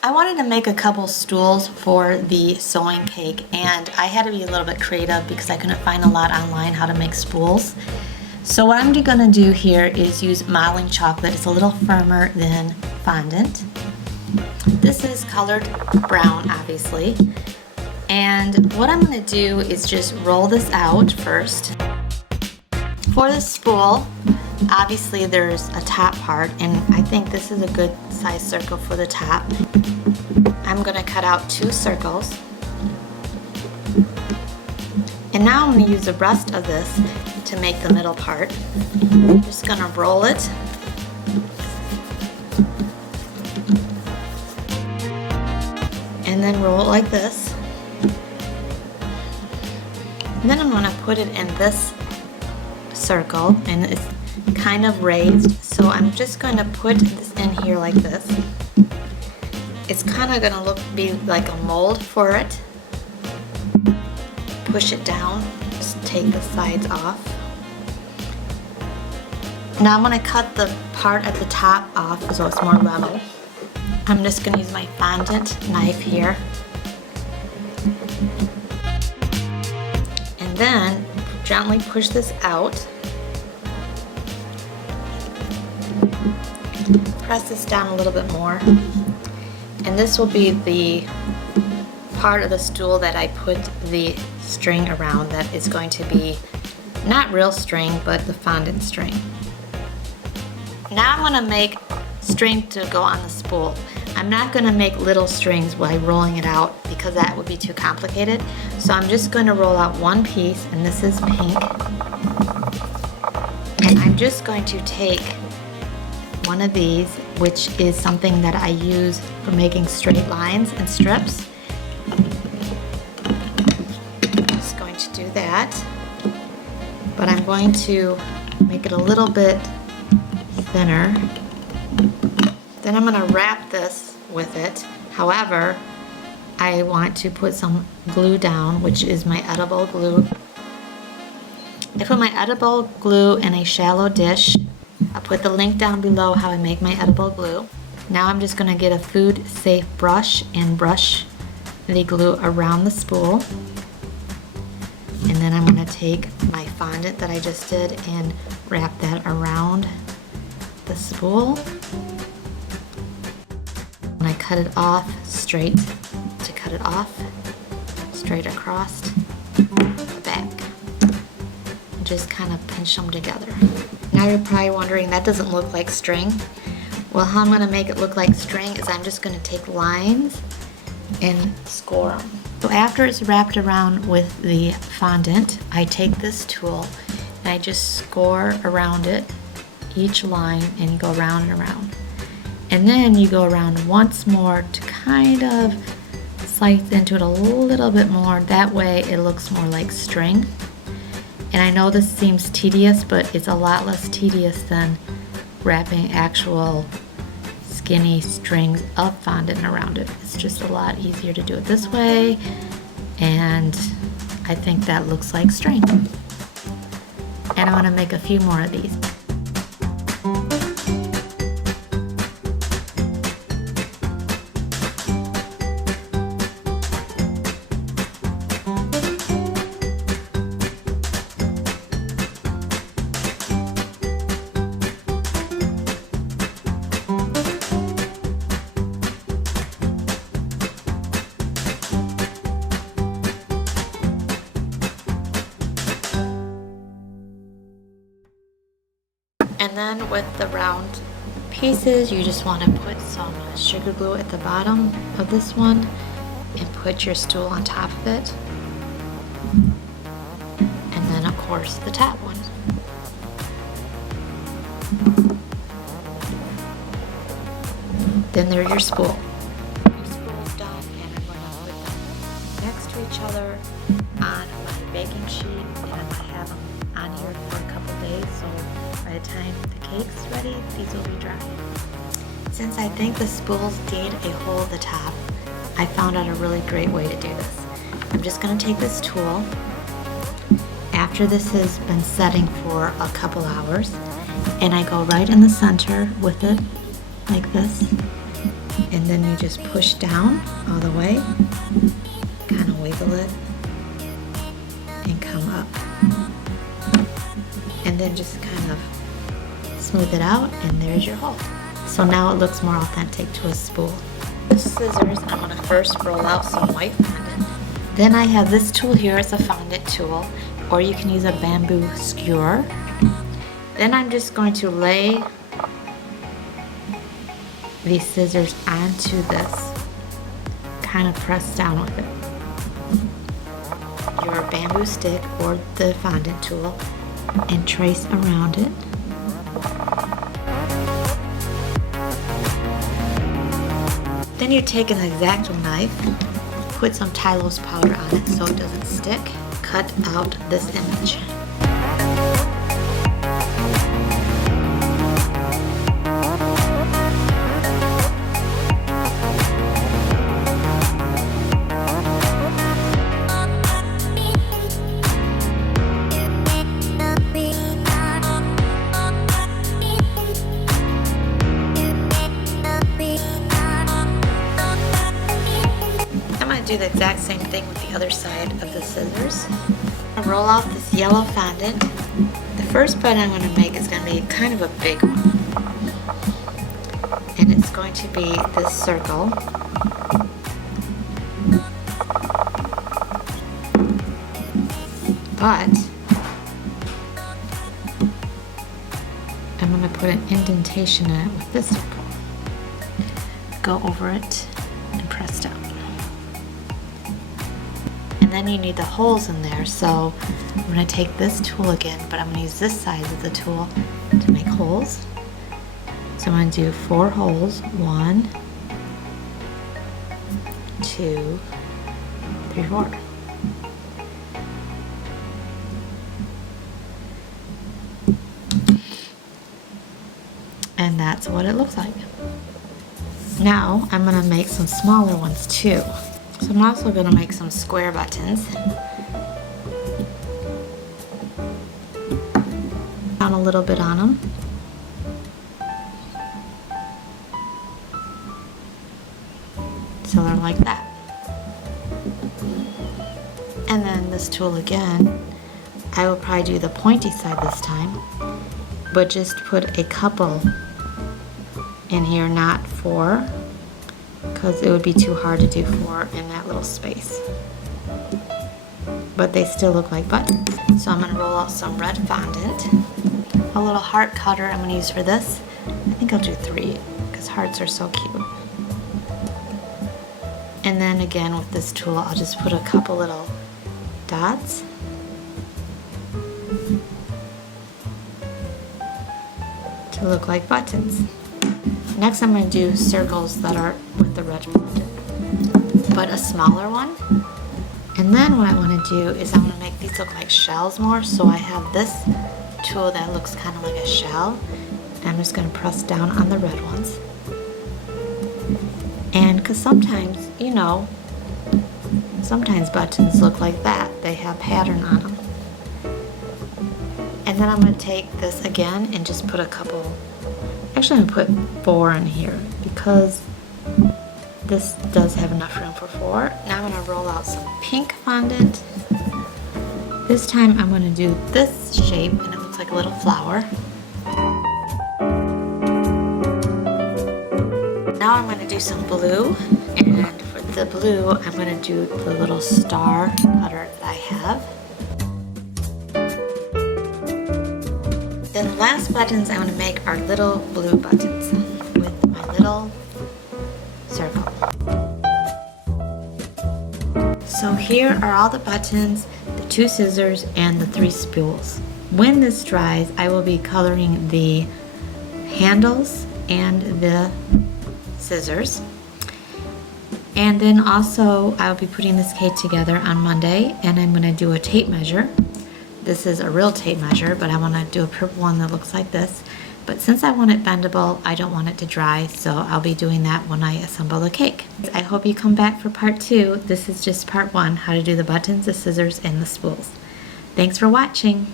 I wanted to make a couple stools for the sewing cake, and I had to be a little bit creative because I couldn't find a lot online how to make spools. So what I'm gonna do here is use modeling chocolate. It's a little firmer than fondant. This is colored brown, obviously. And what I'm gonna do is just roll this out first. For the spool, obviously there's a top part, and I think this is a good size circle for the top. I'm gonna cut out 2 circles. And now I'm gonna use the rest of this to make the middle part. I'm just gonna roll it. And then roll it like this. And then I'm gonna put it in this circle, and it's kind of raised, so I'm just going to put this in here like this. It's kind of going to be like a mold for it. Push it down, just take the sides off. Now I'm going to cut the part at the top off so it's more level. I'm just going to use my fondant knife here. And then gently push this out. Press this down a little bit more, and this will be the part of the stool that I put the string around. That is going to be not real string, but the fondant string. Now I'm going to make string to go on the spool. I'm not going to make little strings while rolling it out because that would be too complicated. So I'm just going to roll out one piece, and this is pink. And I'm just going to take one of these, which is something that I use for making straight lines and strips. I'm just going to do that, but I'm going to make it a little bit thinner. Then I'm going to wrap this with it. However, I want to put some glue down, which is my edible glue. I put my edible glue in a shallow dish. I'll put the link down below how I make my edible glue. Now I'm just going to get a food safe brush and brush the glue around the spool. And then I'm going to take my fondant that I just did and wrap that around the spool. And I cut it off straight to cut it off, straight across the back. And just kind of pinch them together. Now you're probably wondering, that doesn't look like string. Well, how I'm going to make it look like string is I'm just going to take lines and score them. So after it's wrapped around with the fondant, I take this tool and I just score around it, each line, and you go around and around. And then you go around once more to kind of slice into it a little bit more. That way it looks more like string. And I know this seems tedious, but it's a lot less tedious than wrapping actual skinny strings of fondant around it. It's just a lot easier to do it this way, and I think that looks like string. And I want to make a few more of these. And then with the round pieces, you just want to put some sugar glue at the bottom of this one and put your stool on top of it. And then of course the top one. Then there's your spool. Your spool's done, and I'm going to put them next to each other on my baking sheet, and I have them on here for a couple days, so by the time the cake's ready, these will be dry. Since I think the spools need a hole at the top, I found out a really great way to do this. I'm just going to take this tool, after this has been setting for a couple hours, and I go right in the center with it, like this. and then you just push down all the way, kind of wiggle it, and come up. And then just kind of smooth it out, and there's your hole. So now it looks more authentic to a spool. The scissors, I'm gonna first roll out some white fondant. Then I have this tool here, it's a fondant tool, or you can use a bamboo skewer. Then I'm just going to lay these scissors onto this, kind of press down with it. Your bamboo stick or the fondant tool, and trace around it. Then you take an X-Acto knife, put some Tylose powder on it so it doesn't stick, cut out this image. Do the exact same thing with the other side of the scissors. I'll roll out this yellow fondant. The first bud I'm going to make is going to be kind of a big one. And it's going to be this circle. But I'm going to put an indentation in it with this circle. Go over it and press down. And then you need the holes in there, so I'm going to take this tool again, but I'm going to use this side of the tool to make holes. So I'm going to do 4 holes. 1, 2, 3, 4. And that's what it looks like. Now I'm going to make some smaller ones too. So I'm also going to make some square buttons. Down a little bit on them. So they're like that. And then this tool again, I will probably do the pointy side this time, but just put a couple in here, not 4. Because it would be too hard to do 4 in that little space. But they still look like buttons. So I'm going to roll out some red fondant. A little heart cutter I'm going to use for this. I think I'll do 3 because hearts are so cute. And then again with this tool I'll just put a couple little dots. To look like buttons. Next I'm going to do circles that are with the red fondant, but a smaller one. And then what I want to do is I want to make these look like shells more, so I have this tool that looks kind of like a shell. And I'm just going to press down on the red ones. And because sometimes, you know, sometimes buttons look like that. They have pattern on them. And then I'm going to take this again and just put a couple. Actually, I'm going to put 4 in here because this does have enough room for 4. Now I'm going to roll out some pink fondant. This time I'm going to do this shape and it looks like a little flower. Now I'm going to do some blue, and for the blue I'm going to do the little star cutter that I have. Then the last buttons I want to make are little blue buttons with my little circle. So here are all the buttons, the 2 scissors, and the 3 spools. When this dries, I will be coloring the handles and the scissors. And then also I'll be putting this cake together on Monday, and I'm going to do a tape measure. This is a real tape measure, but I want to do a purple one that looks like this. But since I want it bendable, I don't want it to dry, so I'll be doing that when I assemble the cake. I hope you come back for part 2. This is just part 1, how to do the buttons, the scissors, and the spools. Thanks for watching.